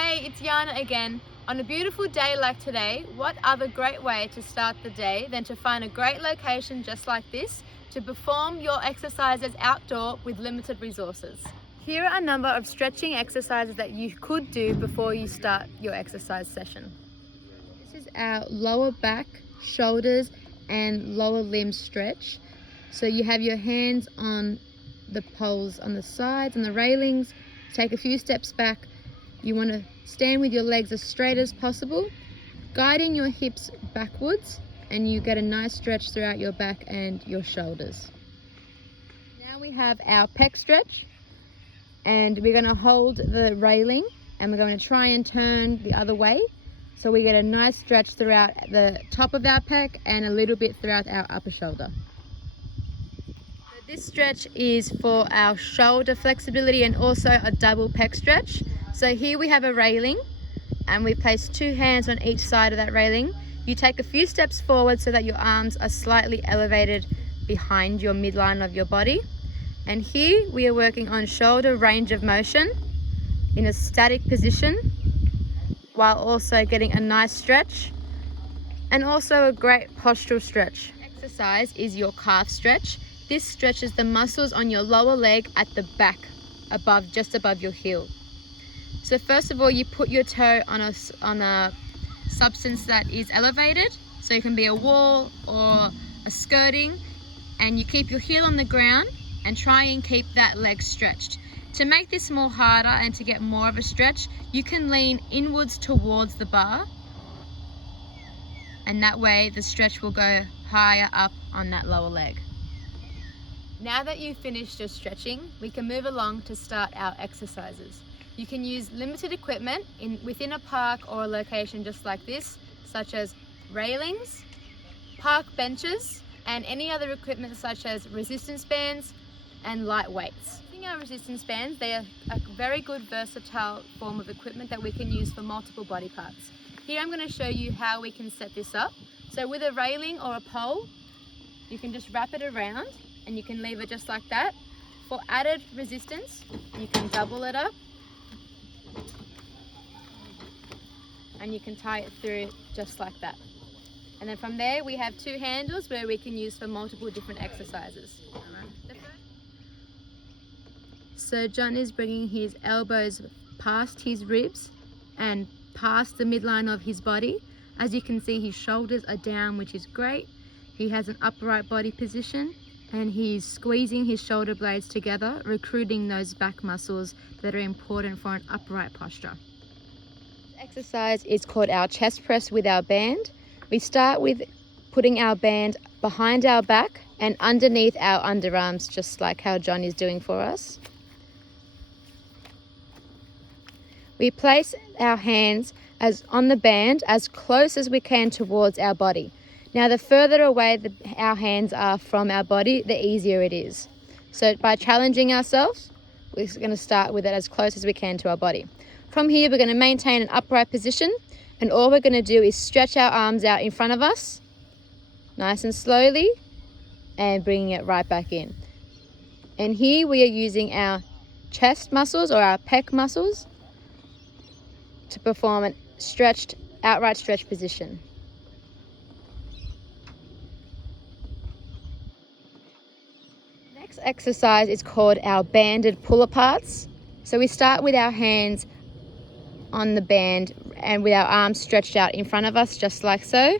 Hey, it's Yana again. On a beautiful day like today, what other great way to start the day than to find a great location just like this to perform your exercises outdoor with limited resources. Here are a number of stretching exercises that you could do before you start your exercise session. This is our lower back, shoulders and lower limb stretch. So you have your hands on the poles on the sides and the railings. Take a few steps back. You want to stand with your legs as straight as possible, guiding your hips backwards, and you get a nice stretch throughout your back and your shoulders. Now we have our pec stretch, and we're going to hold the railing and we're going to try and turn the other way, so we get a nice stretch throughout the top of our pec and a little bit throughout our upper shoulder. So this stretch is for our shoulder flexibility and also a double pec stretch. So here we have a railing and we place two hands on each side of that railing. You take a few steps forward so that your arms are slightly elevated behind your midline of your body. And here we are working on shoulder range of motion in a static position while also getting a nice stretch and also a great postural stretch. Exercise is your calf stretch. This stretches the muscles on your lower leg at the back, just above your heel. So first of all, you put your toe on a substance that is elevated. So it can be a wall or a skirting, and you keep your heel on the ground and try and keep that leg stretched. To make this more harder and to get more of a stretch, you can lean inwards towards the bar, and that way the stretch will go higher up on that lower leg. Now that you've finished your stretching, we can move along to start our exercises. You can use limited equipment within a park or a location just like this, such as railings, park benches, and any other equipment such as resistance bands and light weights. Using our resistance bands, they are a very good versatile form of equipment that we can use for multiple body parts. Here I'm going to show you how we can set this up. So with a railing or a pole, you can just wrap it around and you can leave it just like that. For added resistance, you can double it up and you can tie it through just like that. And then from there we have two handles where we can use for multiple different exercises. So John is bringing his elbows past his ribs and past the midline of his body. As you can see, his shoulders are down, which is great. He has an upright body position and he's squeezing his shoulder blades together, recruiting those back muscles that are important for an upright posture. Exercise is called our chest press with our band. We start with putting our band behind our back and underneath our underarms, just like how John is doing for us. We place our hands on the band as close as we can towards our body. Now, the further away our hands are from our body, the easier it is. So by challenging ourselves, we're going to start with it as close as we can to our body. From here, we're going to maintain an upright position, and all we're going to do is stretch our arms out in front of us, nice and slowly, and bringing it right back in. And here we are using our chest muscles or our pec muscles to perform an outright stretch position. Next exercise is called our banded pull-aparts. So we start with our hands on the band and with our arms stretched out in front of us, just like so.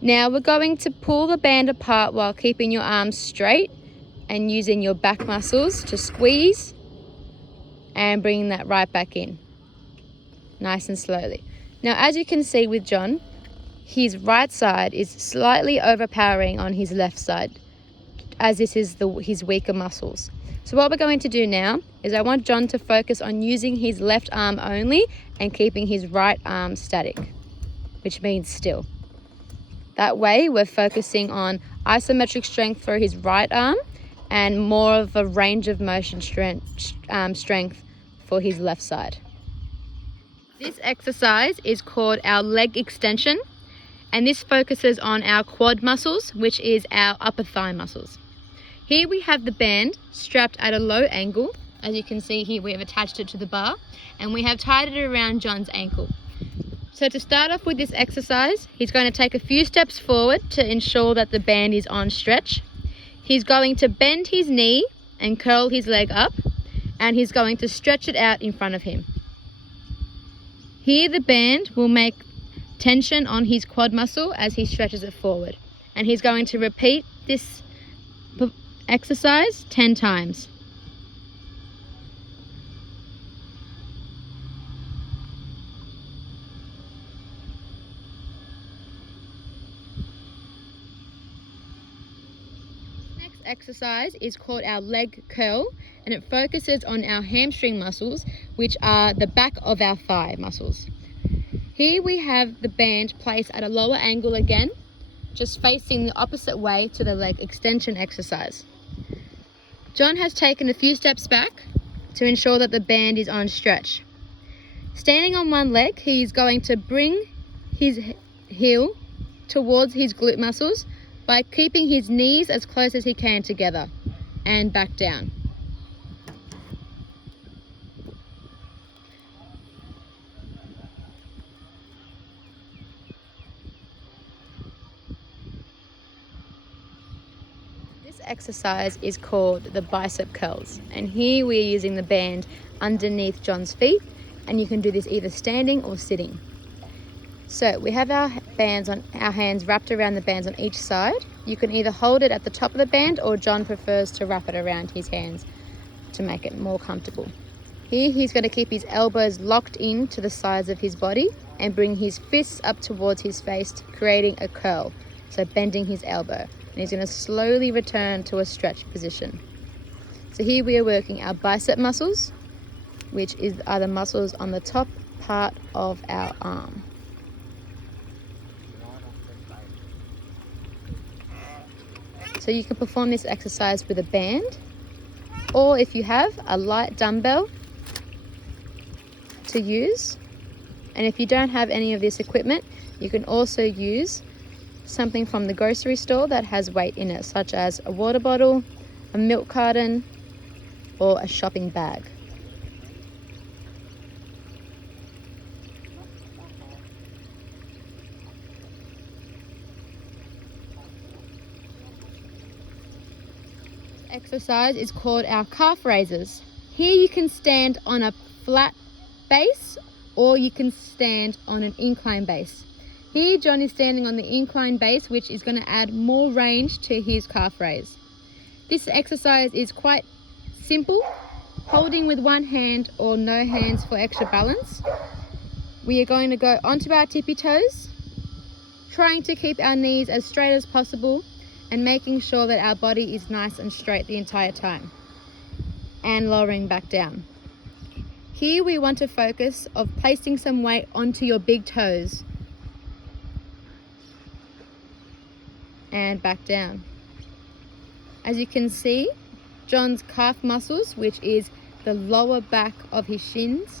Now we're going to pull the band apart while keeping your arms straight and using your back muscles to squeeze and bringing that right back in, nice and slowly. Now, as you can see with John, his right side is slightly overpowering on his left side, as this is his weaker muscles. So what we're going to do now is I want John to focus on using his left arm only and keeping his right arm static, which means still. That way we're focusing on isometric strength for his right arm and more of a range of motion strength for his left side. This exercise is called our leg extension, and this focuses on our quad muscles, which is our upper thigh muscles. Here we have the band strapped at a low angle As you can see here, we have attached it to the bar and we have tied it around John's ankle. So to start off with this exercise, he's going to take a few steps forward to ensure that the band is on stretch. He's going to bend his knee and curl his leg up, and he's going to stretch it out in front of him. Here the band will make tension on his quad muscle as he stretches it forward. And he's going to repeat this exercise 10 times. Exercise is called our leg curl, and it focuses on our hamstring muscles, which are the back of our thigh muscles. Here we have the band placed at a lower angle again, just facing the opposite way to the leg extension exercise. John has taken a few steps back to ensure that the band is on stretch. Standing on one leg, he's going to bring his heel towards his glute muscles by keeping his knees as close as he can together and back down. This exercise is called the bicep curls, and here we are using the band underneath John's feet, and you can do this either standing or sitting. So we have our hands wrapped around the bands on each side. You can either hold it at the top of the band, or John prefers to wrap it around his hands to make it more comfortable. Here he's going to keep his elbows locked in to the sides of his body and bring his fists up towards his face, creating a curl, so bending his elbow. And he's going to slowly return to a stretch position. So here we are working our bicep muscles, which are the muscles on the top part of our arm. So you can perform this exercise with a band, or if you have a light dumbbell to use. And if you don't have any of this equipment, you can also use something from the grocery store that has weight in it, such as a water bottle, a milk carton, or a shopping bag. Exercise is called our calf raises. Here you can stand on a flat base, or you can stand on an incline base. Here John is standing on the incline base, which is going to add more range to his calf raise. This exercise is quite simple, holding with one hand or no hands for extra balance. We are going to go onto our tippy toes, trying to keep our knees as straight as possible and making sure that our body is nice and straight the entire time, and lowering back down. Here we want to focus of placing some weight onto your big toes and back down. As you can see, John's calf muscles, which is the lower back of his shins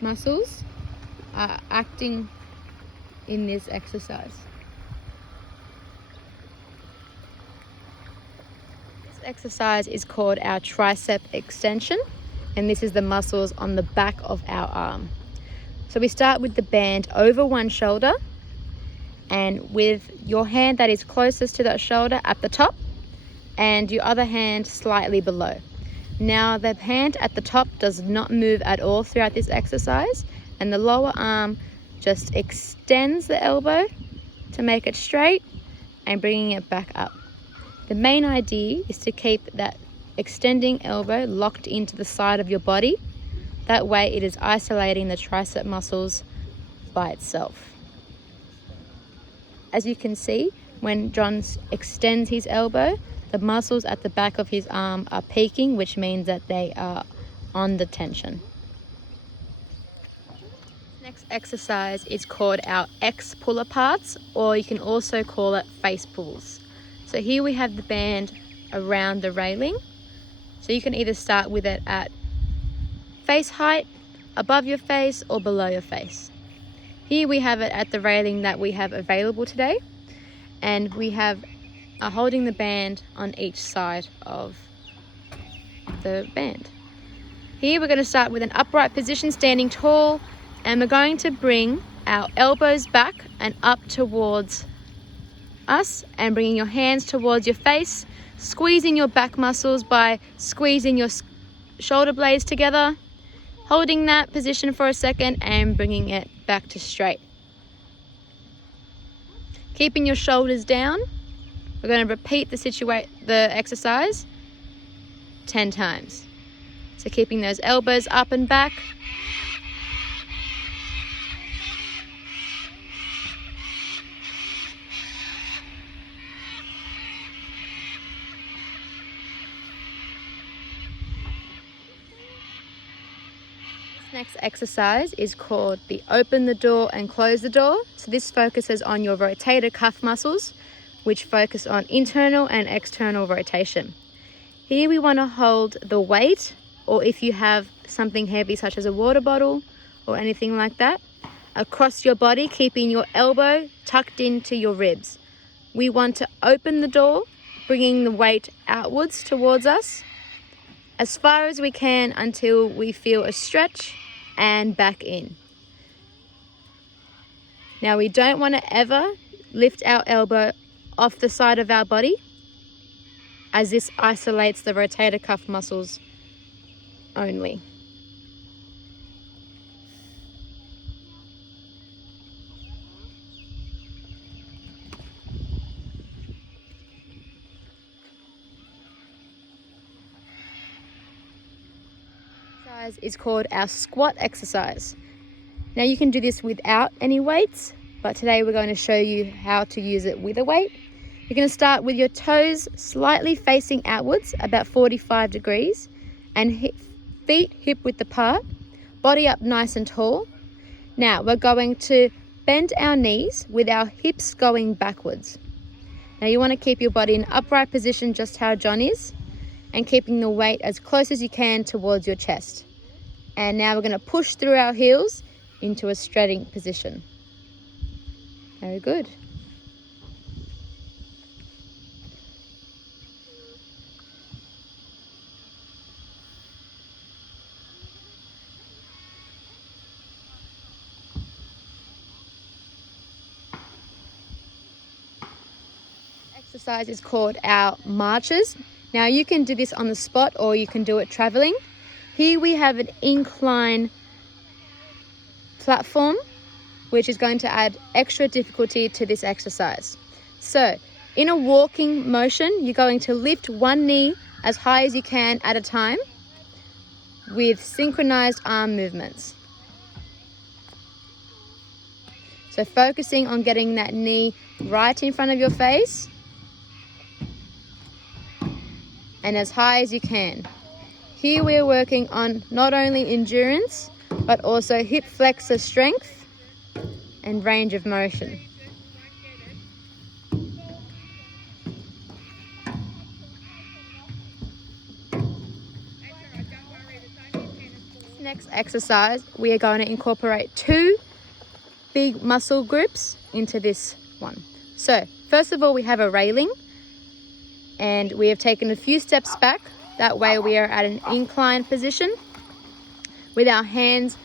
muscles, are acting in this exercise. Exercise is called our tricep extension, and this is the muscles on the back of our arm. So we start with the band over one shoulder, and with your hand that is closest to that shoulder at the top and your other hand slightly below. Now the hand at the top does not move at all throughout this exercise, and the lower arm just extends the elbow to make it straight and bringing it back up. The main idea is to keep that extending elbow locked into the side of your body. That way it is isolating the tricep muscles by itself. As you can see, when John extends his elbow, the muscles at the back of his arm are peaking, which means that they are on the tension. Next exercise is called our X pull aparts, or you can also call it face pulls. So here we have the band around the railing. So you can either start with it at face height, above your face, or below your face. Here we have it at the railing that we have available today, and we have holding the band on each side of the band. Here we're going to start with an upright position, standing tall, and we're going to bring our elbows back and up towards us and bringing your hands towards your face, squeezing your back muscles by squeezing your shoulder blades together, holding that position for a second and bringing it back to straight. Keeping your shoulders down, we're going to repeat the exercise 10 times. So keeping those elbows up and back. This next exercise is called the open the door and close the door. So this focuses on your rotator cuff muscles, which focus on internal and external rotation. Here we want to hold the weight, or if you have something heavy such as a water bottle or anything like that, across your body, keeping your elbow tucked into your ribs. We want to open the door, bringing the weight outwards towards us as far as we can until we feel a stretch and back in. Now we don't want to ever lift our elbow off the side of our body, as this isolates the rotator cuff muscles only. Exercise is called our squat exercise. Now you can do this without any weights, but today we're going to show you how to use it with a weight. You're going to start with your toes slightly facing outwards, about 45 degrees, and feet hip width apart, body up nice and tall. Now we're going to bend our knees with our hips going backwards. Now you want to keep your body in upright position, just how John is, and keeping the weight as close as you can towards your chest. And now we're going to push through our heels into a straighting position. Very good. Exercise is called our marches. Now you can do this on the spot or you can do it traveling. Here we have an incline platform, which is going to add extra difficulty to this exercise. So in a walking motion, you're going to lift one knee as high as you can at a time with synchronized arm movements. So focusing on getting that knee right in front of your face and as high as you can. Here we are working on not only endurance, but also hip flexor strength and range of motion. Next exercise, we are going to incorporate 2 big muscle groups into this one. So first of all, we have a railing, and we have taken a few steps back. That way we are at an inclined position with our hands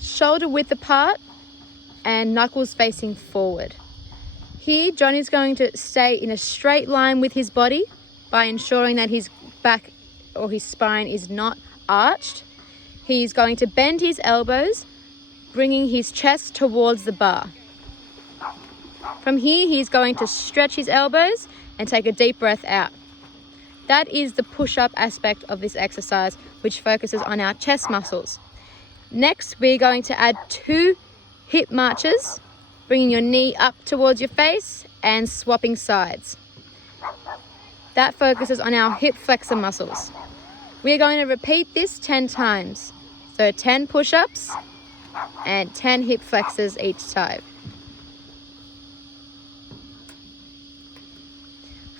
shoulder width apart and knuckles facing forward. Here, John is going to stay in a straight line with his body by ensuring that his back or his spine is not arched. He's going to bend his elbows, bringing his chest towards the bar. From here, he's going to stretch his elbows and take a deep breath out. That is the push-up aspect of this exercise, which focuses on our chest muscles. Next, we're going to add 2 hip marches, bringing your knee up towards your face and swapping sides. That focuses on our hip flexor muscles. We're going to repeat this 10 times. So 10 push-ups and 10 hip flexors each time.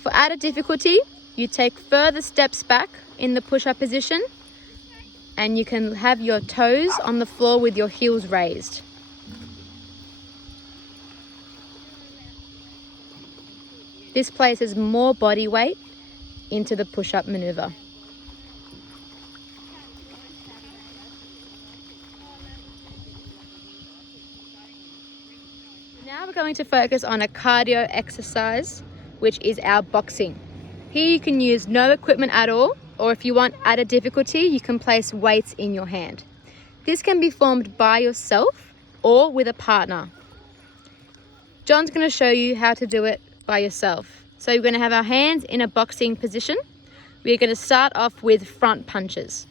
For added difficulty, you take further steps back in the push-up position, and you can have your toes on the floor with your heels raised. This places more body weight into the push-up maneuver. going to focus on a cardio exercise, which is our boxing. Here you can use no equipment at all, or if you want added difficulty, you can place weights in your hand. This can be performed by yourself or with a partner. John's going to show you how to do it by yourself. So we're going to have our hands in a boxing position. We're going to start off with front punches.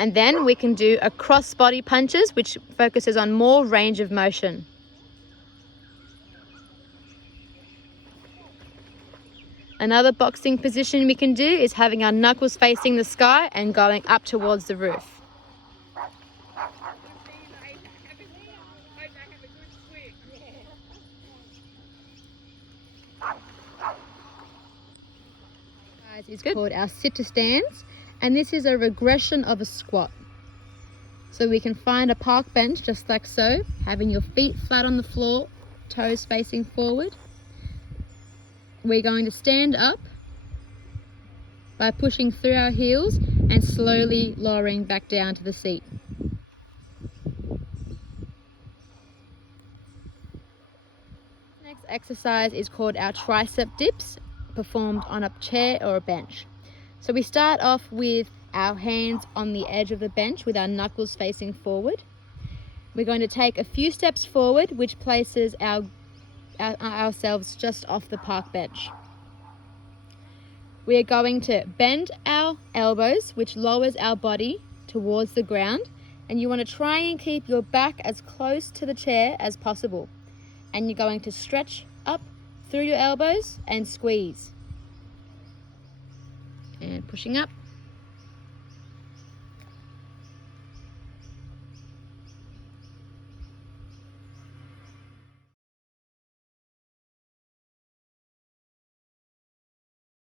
And then we can do a cross body punches, which focuses on more range of motion. Another boxing position we can do is having our knuckles facing the sky and going up towards the roof. Is called our sit to stands, and this is a regression of a squat. So we can find a park bench just like so, having your feet flat on the floor, toes facing forward. We're going to stand up by pushing through our heels and slowly lowering back down to the seat. Next exercise is called our tricep dips, performed on a chair or a bench. So we start off with our hands on the edge of the bench with our knuckles facing forward. We're going to take a few steps forward, which places ourselves just off the park bench. We are going to bend our elbows, which lowers our body towards the ground, and you want to try and keep your back as close to the chair as possible. And you're going to stretch up through your elbows and squeeze. And pushing up.